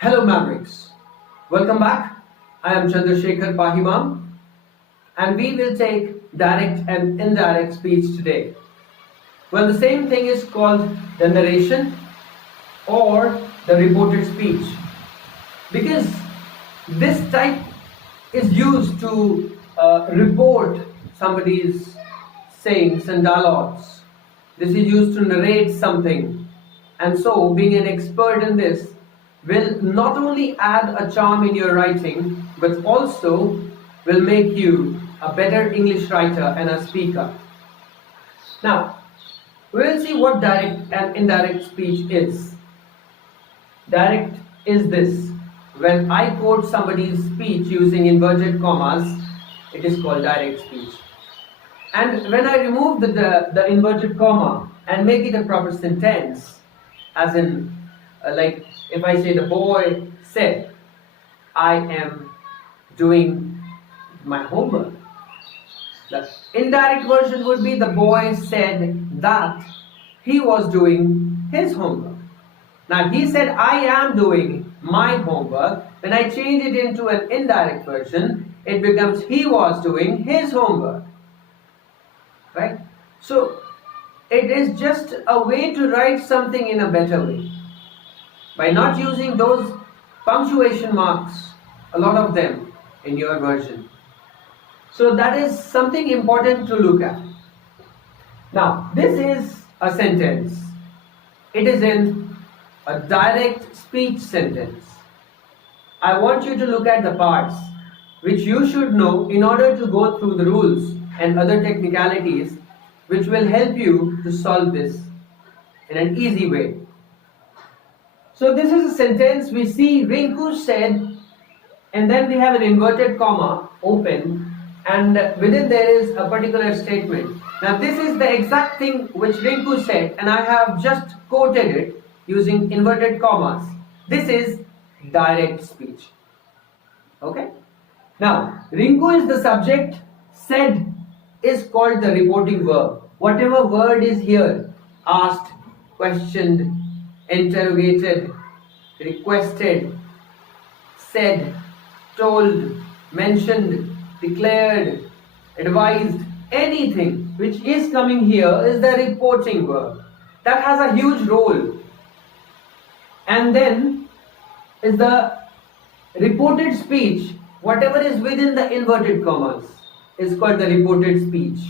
Hello Mavericks, welcome back. I am Chandrasekhar Pahimam and we will take direct and indirect speech today. Well, the same thing is called the narration or the reported speech because this type is used to report somebody's sayings and dialogues. This is used to narrate something, and so being an expert in this will not only add a charm in your writing but also will make you a better English writer and a speaker. Now, we will see what direct and indirect speech is. Direct is this: when I quote somebody's speech using inverted commas, it is called direct speech. And when I remove the inverted comma and make it a proper sentence, as in, like if I say the boy said, I am doing my homework. The indirect version would be the boy said that he was doing his homework. Now he said, I am doing my homework. When I change it into an indirect version, it becomes he was doing his homework. Right? So it is just a way to write something in a better way. By not using those punctuation marks, a lot of them in your version. So that is something important to look at. Now, this is a sentence. It is in a direct speech sentence. I want you to look at the parts which you should know in order to go through the rules and other technicalities which will help you to solve this in an easy way. So this is a sentence. We see Rinku said, and then we have an inverted comma open, and within there is a particular statement. Now this is the exact thing which Rinku said, and I have just quoted it using inverted commas. This is direct speech. Okay? Now, Rinku is the subject, said is called the reporting verb. Whatever word is here, asked, questioned, interrogated, requested, said, told, mentioned, declared, advised, anything which is coming here is the reporting verb. That has a huge role. And then is the reported speech, whatever is within the inverted commas is called the reported speech.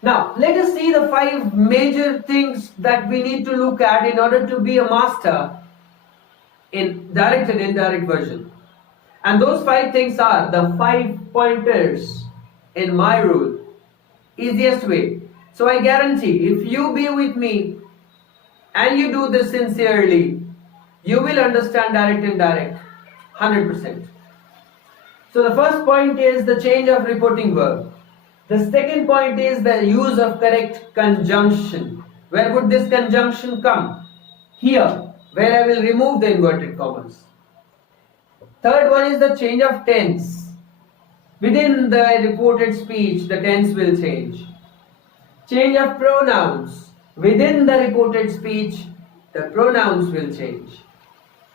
Now, let us see the 5 major things that we need to look at in order to be a master in direct and indirect version. And those 5 things are the 5 pointers in my rule. Easiest way. So I guarantee if you be with me and you do this sincerely, you will understand direct and indirect 100%. So the first point is the change of reporting verb. The second point is the use of correct conjunction. Where would this conjunction come? Here, where I will remove the inverted commas. Third one is the change of tense. Within the reported speech, the tense will change. Change of pronouns. Within the reported speech, the pronouns will change.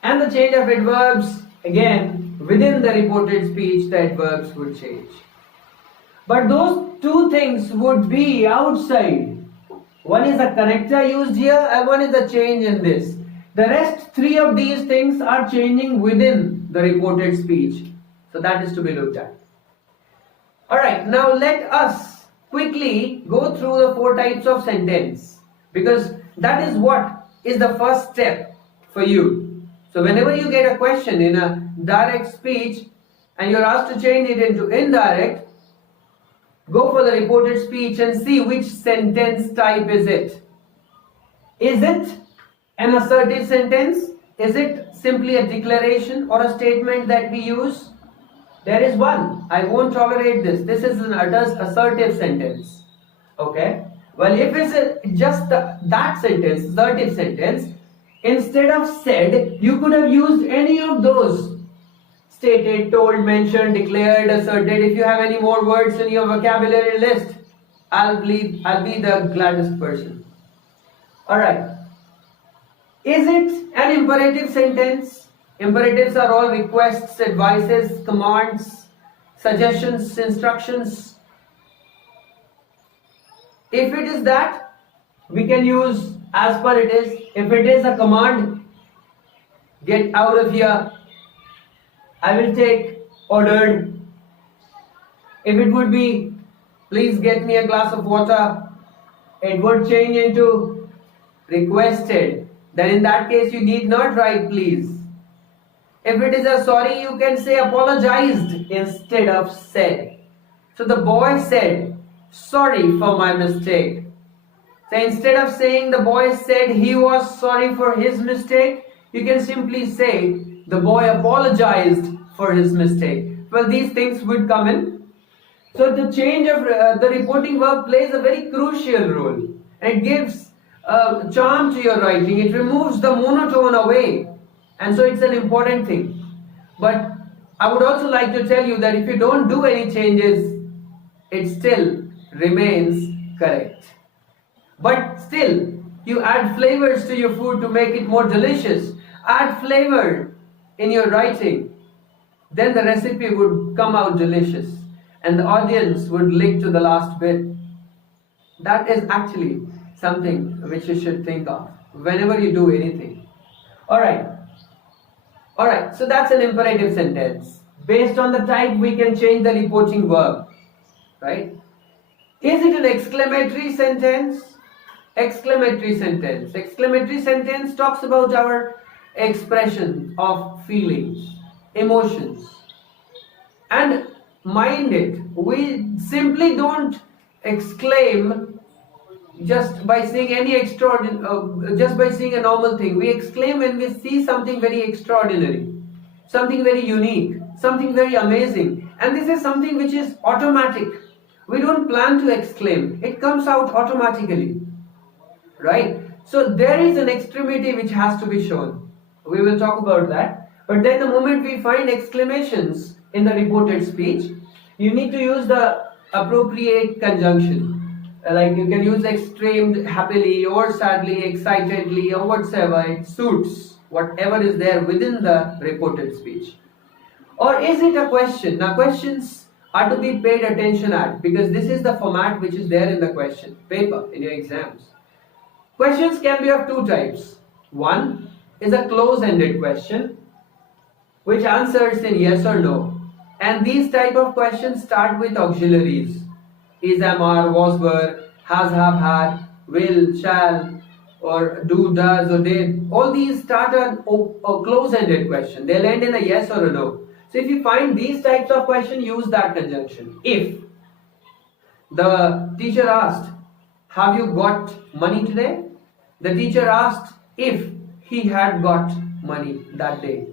And the change of adverbs, again, within the reported speech, the adverbs would change. But those 2 things would be outside. One is a connector used here and one is a change in this. The rest 3 of these things are changing within the reported speech. So that is to be looked at. Alright, now let us quickly go through the 4 types of sentence, because that is what is the first step for you. So whenever you get a question in a direct speech and you're asked to change it into indirect, go for the reported speech and see which sentence type is it. Is it an assertive sentence? Is it simply a declaration or a statement that we use? There is one. I won't tolerate this. This is an assertive sentence. Okay? Well, if it's just that sentence, assertive sentence, instead of said, you could have used any of those. Stated, told, mentioned, declared, asserted. If you have any more words in your vocabulary list, I'll be the gladdest person. Alright. Is it an imperative sentence? Imperatives are all requests, advices, commands, suggestions, instructions. If it is that, we can use as per it is. If it is a command, get out of here, I will take ordered. If it would be, please get me a glass of water, it would change into requested. Then in that case, you need not write please. If it is a sorry, you can say apologized instead of said. So the boy said, sorry for my mistake. So instead of saying the boy said he was sorry for his mistake, you can simply say the boy apologized for his mistake. Well, these things would come in. So the change of the reporting verb plays a very crucial role. It gives charm to your writing. It removes the monotone away. And so it's an important thing. But I would also like to tell you that if you don't do any changes, it still remains correct. But still, you add flavors to your food to make it more delicious. Add flavor in your writing. Then the recipe would come out delicious. And the audience would lick to the last bit. That is actually something which you should think of whenever you do anything. Alright, so that's an imperative sentence. Based on the type, we can change the reporting verb. Right? Is it an exclamatory sentence? Exclamatory sentence. Exclamatory sentence talks about our expression of feelings, emotions. And mind it, we simply don't exclaim just by saying any just by saying a normal thing. We exclaim when we see something very extraordinary, something very unique, something very amazing. And this is something which is automatic. We don't plan to exclaim. It comes out automatically. Right? So there is an extremity which has to be shown. We will talk about that. But then the moment we find exclamations in the reported speech, you need to use the appropriate conjunction. Like you can use extreme happily or sadly, excitedly or whatsoever. It suits whatever is there within the reported speech. Or is it a question? Now questions are to be paid attention at because this is the format which is there in the question paper in your exams. Questions can be of two types. One is a close-ended question which answers in yes or no. And these type of questions start with auxiliaries. Is, am, are, was, were, has, have, had, will, shall, or do, does, or did. All these start a close-ended question. They'll end in a yes or a no. So if you find these types of questions, use that conjunction. If the teacher asked, have you got money today? The teacher asked if he had got money that day.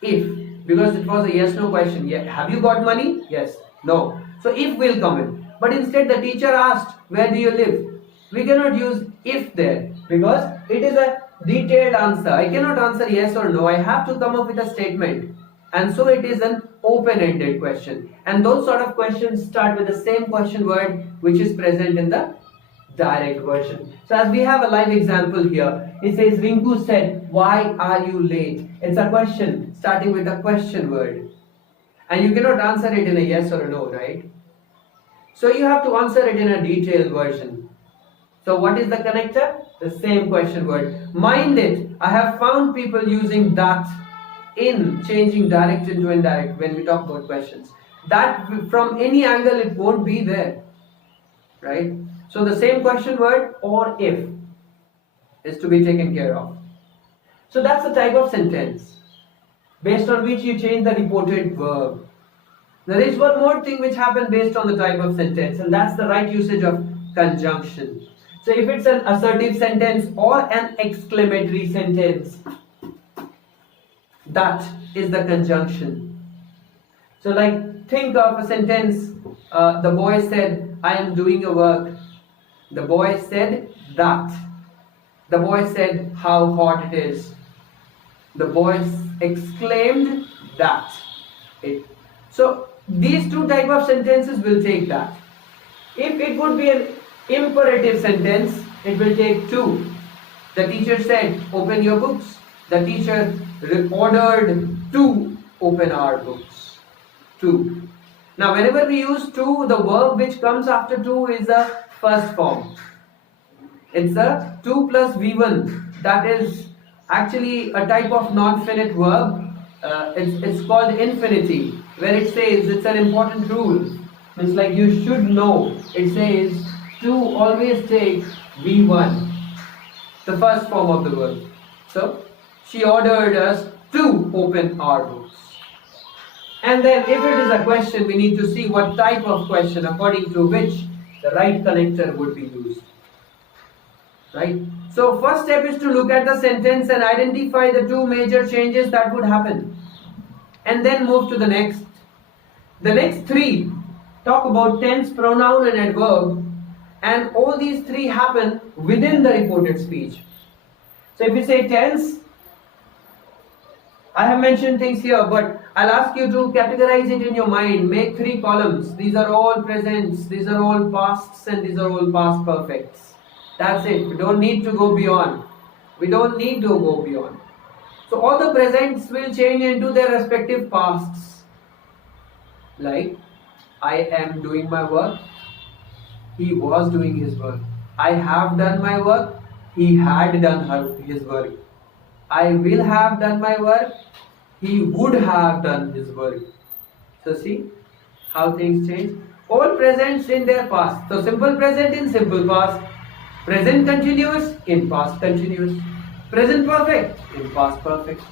If, because it was a yes-no question. Yeah, have you got money? Yes. No. So if will come in. But instead the teacher asked, where do you live? We cannot use if there because it is a detailed answer. I cannot answer yes or no. I have to come up with a statement. And so it is an open-ended question. And those sort of questions start with the same question word which is present in the direct version. So as we have a live example here, it says Rinku said, why are you late? It's a question starting with a question word. And you cannot answer it in a yes or a no, right? So you have to answer it in a detailed version. So what is the connector? The same question word. Mind it, I have found people using that in changing direct into indirect when we talk about questions. That from any angle it won't be there. Right? So the same question word or if is to be taken care of. So that's the type of sentence based on which you change the reported verb. Now there is one more thing which happens based on the type of sentence, and that's the right usage of conjunction. So if it's an assertive sentence or an exclamatory sentence, that is the conjunction. So like think of a sentence, the boy said, I am doing your work. The boy said that. The boy said how hot it is. The boy exclaimed that. So these two type of sentences will take that. If it would be an imperative sentence, it will take two. The teacher said, open your books. The teacher ordered to open our books. To. Now whenever we use to, the verb which comes after to is a first form. It's a 2 plus V1. That is actually a type of non-finite verb. It's called infinity, where it says it's an important rule. It's like you should know. It says to always take V1, the first form of the verb. So she ordered us to open our books. And then if it is a question, we need to see what type of question according to which the right connector would be used. Right? So first step is to look at the sentence and identify the two major changes that would happen. And then move to the next. The next three talk about tense, pronoun and adverb. And all these three happen within the reported speech. So if you say tense, I have mentioned things here, but I'll ask you to categorize it in your mind. Make 3 columns. These are all presents, these are all pasts, and these are all past perfects. That's it. We don't need to go beyond. We don't need to go beyond. So all the presents will change into their respective pasts. Like, I am doing my work. He was doing his work. I have done my work. He had done his work. I will have done my work. He would have done his work. So see how things change. All presents in their past. So simple present in simple past. Present continuous in past continuous. Present perfect in past perfect.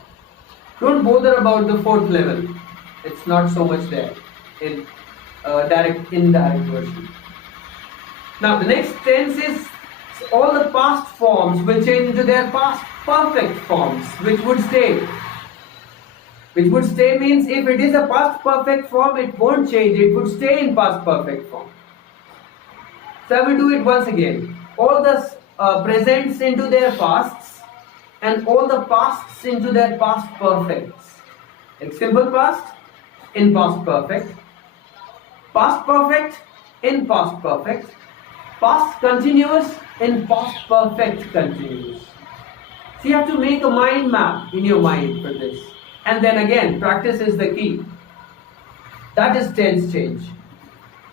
Don't bother about the 4th level. It's not so much there in direct indirect version. Now the next tense is all the past forms will change into their past perfect forms, which would stay. Which would stay means if it is a past perfect form, it won't change. It would stay in past perfect form. So I will do it once again. All the presents into their pasts and all the pasts into their past perfects. In simple past, in past perfect. Past perfect, in past perfect. Past continuous, in past perfect continuous. So you have to make a mind map in your mind for this. And then again, practice is the key. That is tense change.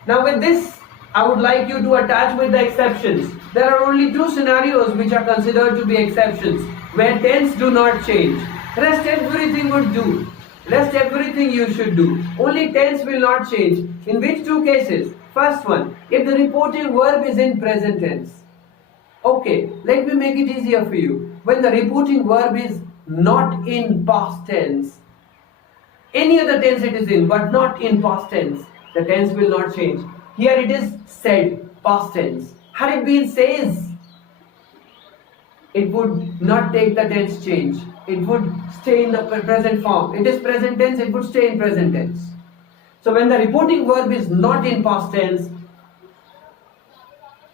Now with this, I would like you to attach with the exceptions. There are only 2 scenarios which are considered to be exceptions, where tense do not change. Rest everything would do. Rest everything you should do. Only tense will not change. In which 2 cases? First one, if the reporting verb is in present tense. Okay, let me make it easier for you. When the reporting verb is not in past tense, any other tense it is in, but not in past tense, the tense will not change. Here it is said, past tense. Had it been says, it would not take the tense change. It would stay in the present form. It is present tense, it would stay in present tense. So when the reporting verb is not in past tense,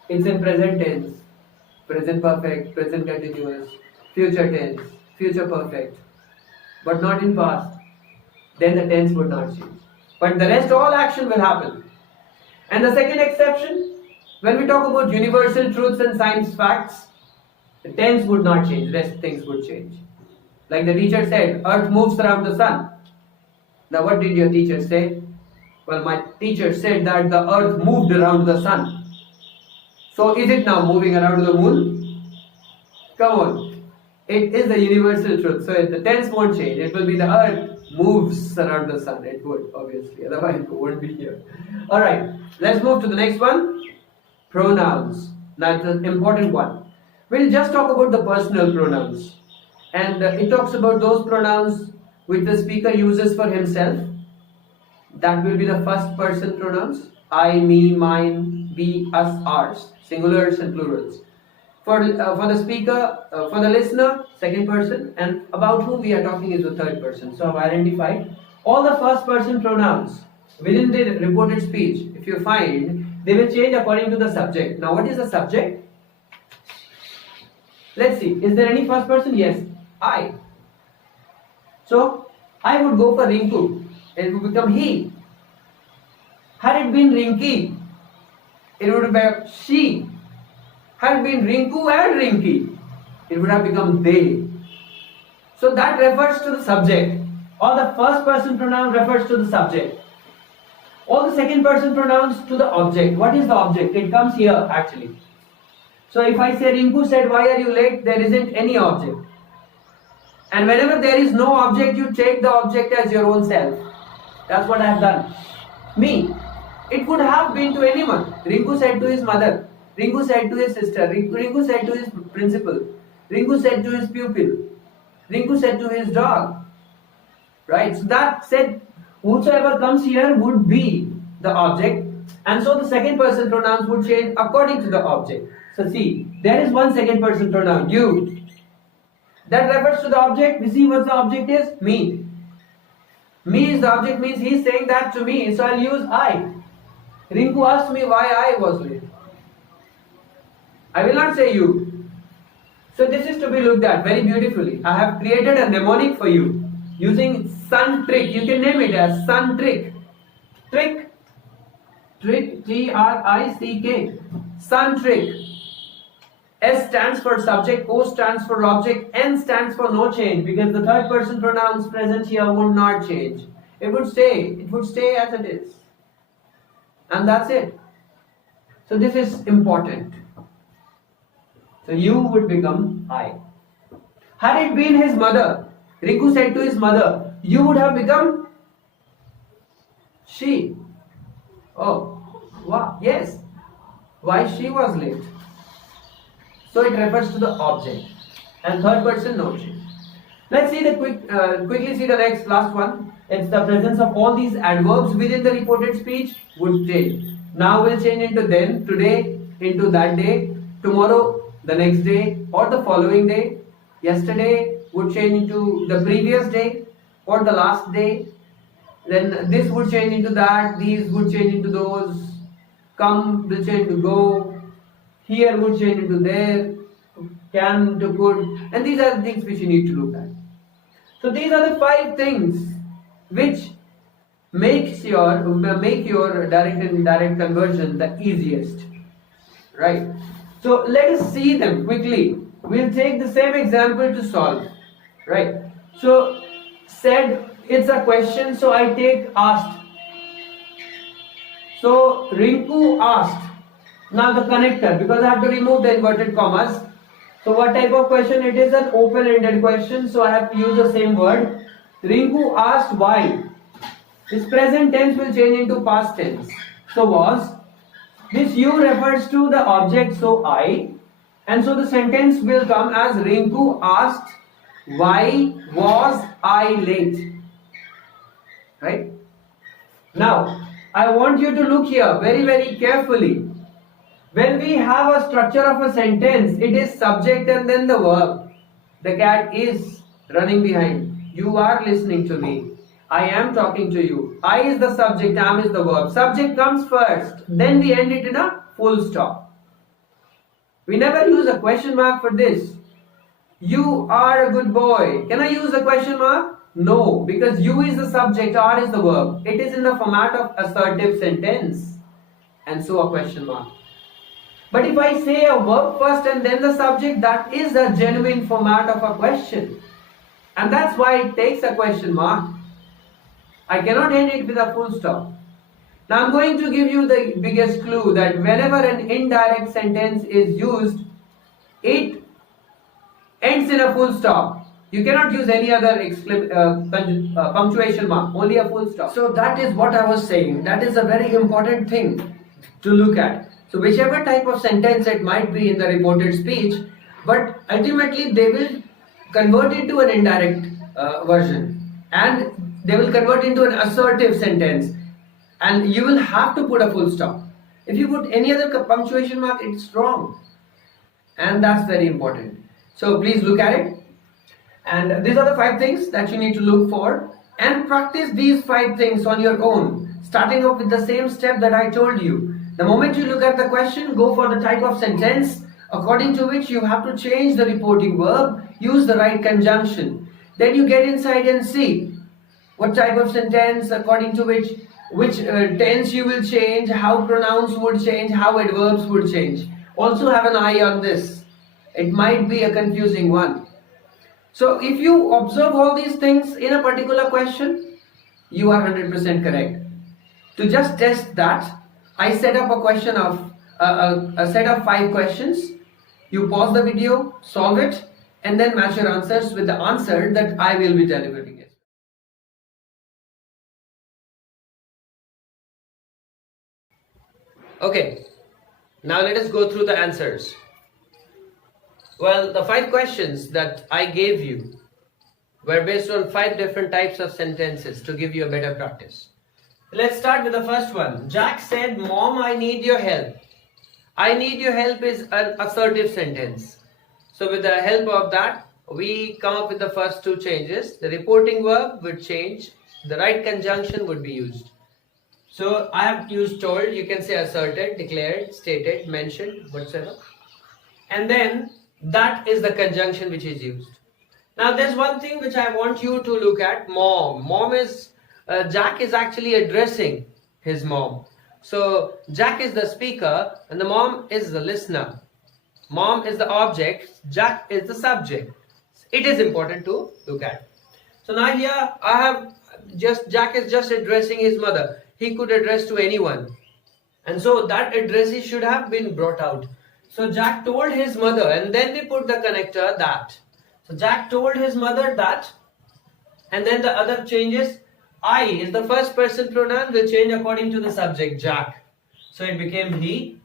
it's in present tense. Present perfect, present continuous, future tense, future perfect, but not in past. Then the tense would not change. But the rest all action will happen. And the second exception, when we talk about universal truths and science facts, the tense would not change, rest things would change. Like the teacher said, earth moves around the sun. Now what did your teacher say? Well, my teacher said that the earth moved around the sun. So is it now moving around the moon? Come on. It is a universal truth. So the tense won't change. It will be the earth moves around the sun. It would, obviously. Otherwise it won't be here. Alright. Let's move to the next one. Pronouns. Now it's an important one. We'll just talk about the personal pronouns. And it talks about those pronouns which the speaker uses for himself. That will be the first person pronouns. I, me, mine, we, us, ours. Singulars and plurals. For the speaker, for the listener, second person, and about whom we are talking is the third person. So I've identified all the first person pronouns within the reported speech. If you find, they will change according to the subject. Now what is the subject? Let's see. Is there any first person? Yes. I. So I would go for Rinku. It would become he. Had it been Rinki, it would have been she. Had it been Rinku and Rinki, it would have become they. So that refers to the subject, or the first person pronoun refers to the subject. All the second person pronouns to the object. What is the object? It comes here actually. So if I say Rinku said, why are you late? There isn't any object. And whenever there is no object, you take the object as your own self. That's what I have done. Me. It could have been to anyone. Rinku said to his mother. Rinku said to his sister. Rinku said to his principal. Rinku said to his pupil. Rinku said to his dog. Right? So that said, whosoever comes here would be the object. And so the second person pronouns would change according to the object. So see, there is one second person pronoun, you. That refers to the object. We see what the object is? Me. Me is the object, means he is saying that to me. So I'll use I. Rinku asked me why I was late. I will not say you. So this is to be looked at very beautifully. I have created a mnemonic for you using sun trick. You can name it as sun trick. Trick. Trick. T-R-I-C-K. Sun trick. S stands for subject, O stands for object, N stands for no change, because the third person pronouns present here would not change. It would stay as it is. And that's it. So this is important. So you would become I. Had it been his mother, Rinku said to his mother, you would have become she. Oh, wow, yes. Why she was late? So it refers to the object. And third person, no change. Let's see the quickly see the last one. It's the presence of all these adverbs within the reported speech would change. Now will change into then, today, into that day, tomorrow, the next day, or the following day. Yesterday would change into the previous day, or the last day. Then this would change into that, these would change into those, come will change to go, here would change into there, can to could, and these are the things which you need to look at. So these are the 5 things which make your direct and indirect conversion the easiest, right? So let us see them quickly. We'll take the same example to solve, right? So said, it's a question, so I take asked. So Rinku asked. Now the connector, because I have to remove the inverted commas. So what type of question? It is an open-ended question, so I have to use the same word. Rinku asked why. This present tense will change into past tense. So was. This you refers to the object, so I. And so the sentence will come as Rinku asked why was I late. Right? Now, I want you to look here very, very carefully. When we have a structure of a sentence, it is subject and then the verb. The cat is running behind. You are listening to me. I am talking to you. I is the subject, am is the verb. Subject comes first, then we end it in a full stop. We never use a question mark for this. You are a good boy. Can I use a question mark? No, because you is the subject, are is the verb. It is in the format of assertive sentence, and so a question mark. But if I say a verb first and then the subject, that is the genuine format of a question. And that's why it takes a question mark. I cannot end it with a full stop. Now I'm going to give you the biggest clue that whenever an indirect sentence is used, it ends in a full stop. You cannot use any other punctuation mark, only a full stop. So that is what I was saying. That is a very important thing to look at. So whichever type of sentence it might be in the reported speech, but ultimately they will convert it to an indirect version, and they will convert into an assertive sentence, and you will have to put a full stop. If you put any other punctuation mark, it's wrong, and that's very important. So please look at it, and these are the 5 things that you need to look for, and practice these 5 things on your own, starting off with the same step that I told you. The moment you look at the question, go for the type of sentence according to which you have to change the reporting verb, use the right conjunction. Then you get inside and see what type of sentence, according to which tense you will change, how pronouns would change, how adverbs would change. Also have an eye on this. It might be a confusing one. So if you observe all these things in a particular question, you are 100% correct. To just test that, I set up a question of a set of 5 questions. You pause the video, solve it, and then match your answers with the answer that I will be delivering it. Okay, now let us go through the answers. Well, the 5 questions that I gave you were based on 5 different types of sentences to give you a better practice. Let's start with the first one. Jack said, "Mom, I need your help." I need your help is an assertive sentence. So with the help of that, we come up with the first 2 changes. The reporting verb would change. The right conjunction would be used. So I have used told. You can say asserted, declared, stated, mentioned, whatsoever. And then that is the conjunction which is used. Now there's one thing which I want you to look at. Mom. Jack is actually addressing his mom. So Jack is the speaker and the mom is the listener. Mom is the object, Jack is the subject. It is important to look at. So now here I have Jack is just addressing his mother. He could address to anyone. And so that address should have been brought out. So Jack told his mother, and then we put the connector that. So Jack told his mother that, and then the other changes. I is the first person pronoun, will change according to the subject, Jack. So it became he.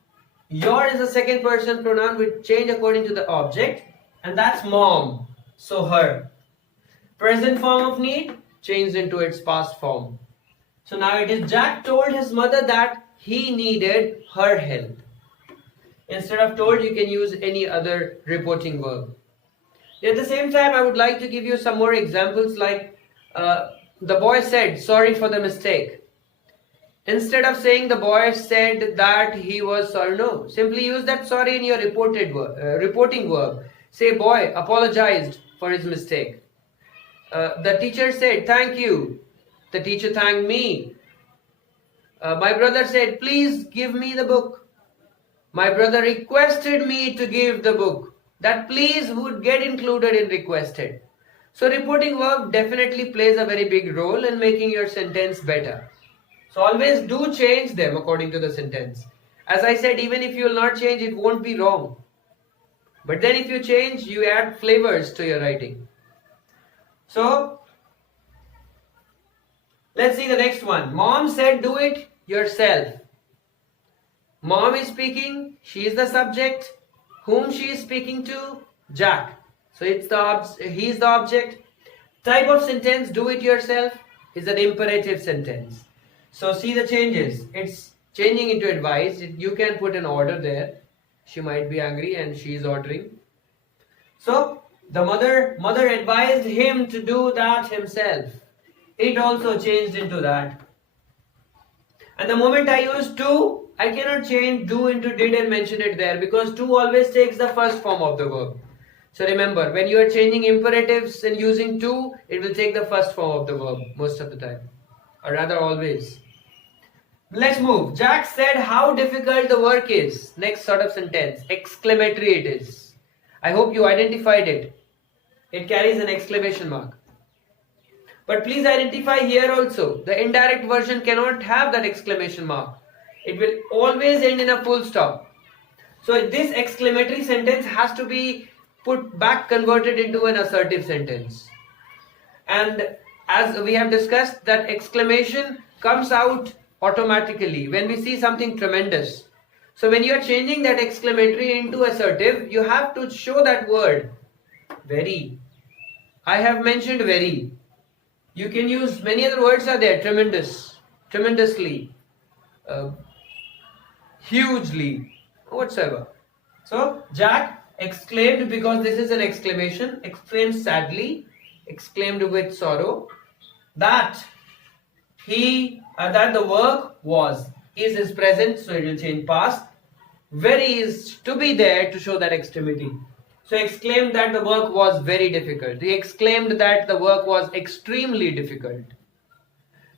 Your is the second person pronoun, will change according to the object, and that's mom. So her. Present form of need changed into its past form. So now it is Jack told his mother that he needed her help. Instead of told, you can use any other reporting verb. At the same time, I would like to give you some more examples like the boy said, "Sorry for the mistake." Instead of saying the boy said that he was sorry, no. Simply use that sorry in your reporting verb. Say, boy apologized for his mistake. The teacher said, "Thank you." The teacher thanked me. My brother said, "Please give me the book." My brother requested me to give the book. That please would get included in requested. So reporting verb definitely plays a very big role in making your sentence better. So always do change them according to the sentence. As I said, even if you will not change, it won't be wrong. But then if you change, you add flavors to your writing. So let's see the next one. Mom said, "Do it yourself." Mom is speaking, she is the subject. Whom she is speaking to? Jack. So he is the object. Type of sentence, do it yourself, is an imperative sentence. So see the changes. It's changing into advice. You can put an order there. She might be angry and she is ordering. So the mother advised him to do that himself. It also changed into that. And the moment I use to, I cannot change do into did and mention it there because to always takes the first form of the verb. So remember, when you are changing imperatives and using to, it will take the first form of the verb most of the time, or rather always. Let's move. Jack said how difficult the work is. Next sort of sentence, exclamatory it is. I hope you identified it. It carries an exclamation mark. But please identify here also, the indirect version cannot have that exclamation mark. It will always end in a full stop. So this exclamatory sentence has to be put back, converted into an assertive sentence. And as we have discussed, that exclamation comes out automatically when we see something tremendous. So when you are changing that exclamatory into assertive, you have to show that word. Very. I have mentioned very. You can use many other words are there. Tremendous, tremendously, hugely, whatsoever. So Jack exclaimed, because this is an exclamation, exclaimed sadly, exclaimed with sorrow, that that the work was, is present, so it will change past. Very is to be there to show that extremity. So exclaimed that the work was very difficult. He exclaimed that the work was extremely difficult.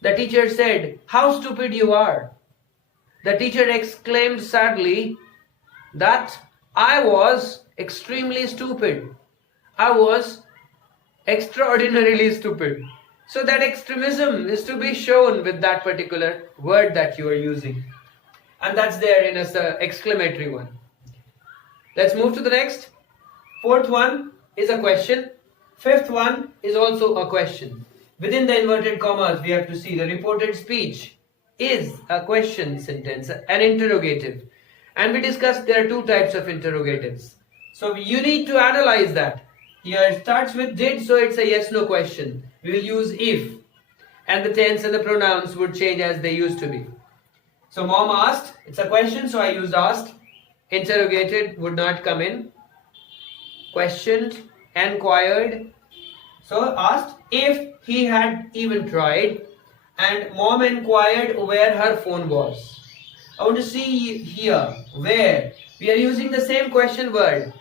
The teacher said, "How stupid you are." The teacher exclaimed sadly that I was extremely stupid. I was extraordinarily stupid. So that extremism is to be shown with that particular word that you are using. And that's there in an exclamatory one. Let's move to the next. Fourth one is a question. Fifth one is also a question. Within the inverted commas, we have to see the reported speech is a question sentence, an interrogative. And we discussed there are two types of interrogatives. So you need to analyze that. Here it starts with did, so it's a yes-no question. We will use if. And the tense and the pronouns would change as they used to be. So mom asked, it's a question, so I used asked. Interrogated would not come in. Questioned, inquired. So asked if he had even tried, and mom inquired where her phone was. I want to see here where we are using the same question word.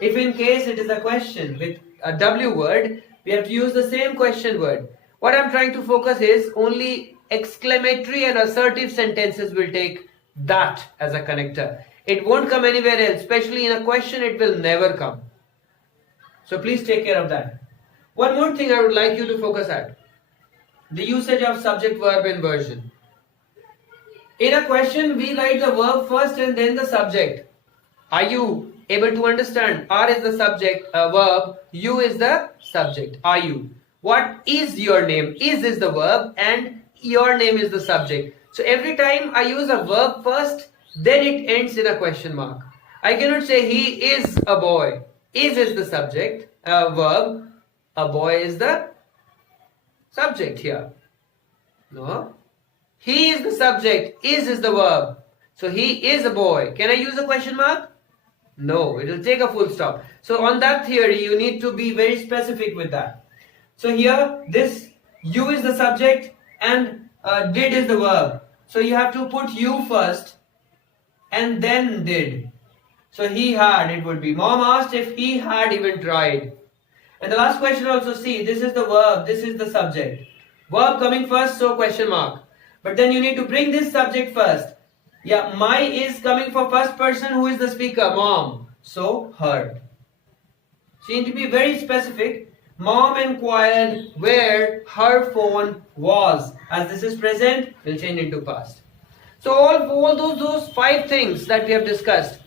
If in case it is a question with a W word, we have to use the same question word. What I'm trying to focus is only exclamatory and assertive sentences will take that as a connector. It won't come anywhere else, especially in a question it will never come. So please take care of that. One more thing I would like you to focus at. The usage of subject-verb inversion. In a question, we write the verb first and then the subject. Are you able to understand? R is the subject, verb, you is the subject. Are you? What is your name? Is the verb and your name is the subject. So every time I use a verb first, then it ends in a question mark. I cannot say he is a boy. Is the subject, verb. A boy is the subject here. No. He is the subject. Is the verb. So he is a boy. Can I use a question mark? No. It will take a full stop. So on that theory, you need to be very specific with that. So here, this you is the subject and did is the verb. So you have to put you first and then did. So he had, it would be. Mom asked if he had even tried. And the last question also, see, this is the verb, this is the subject. Verb coming first, so question mark. But then you need to bring this subject first. Yeah, my is coming for first person, who is the speaker? Mom. So, heard. So you need to be very specific. Mom inquired where her phone was. As this is present, we'll change into past. So all those 5 things that we have discussed.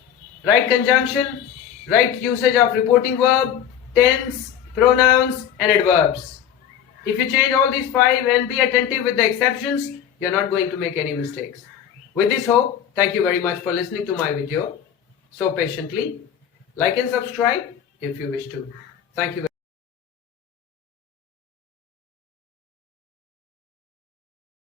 Right conjunction, right usage of reporting verb, tense, pronouns and adverbs. If you change all these 5 and be attentive with the exceptions, you're not going to make any mistakes. With this hope, thank you very much for listening to my video so patiently. Like and subscribe if you wish to. Thank you very much.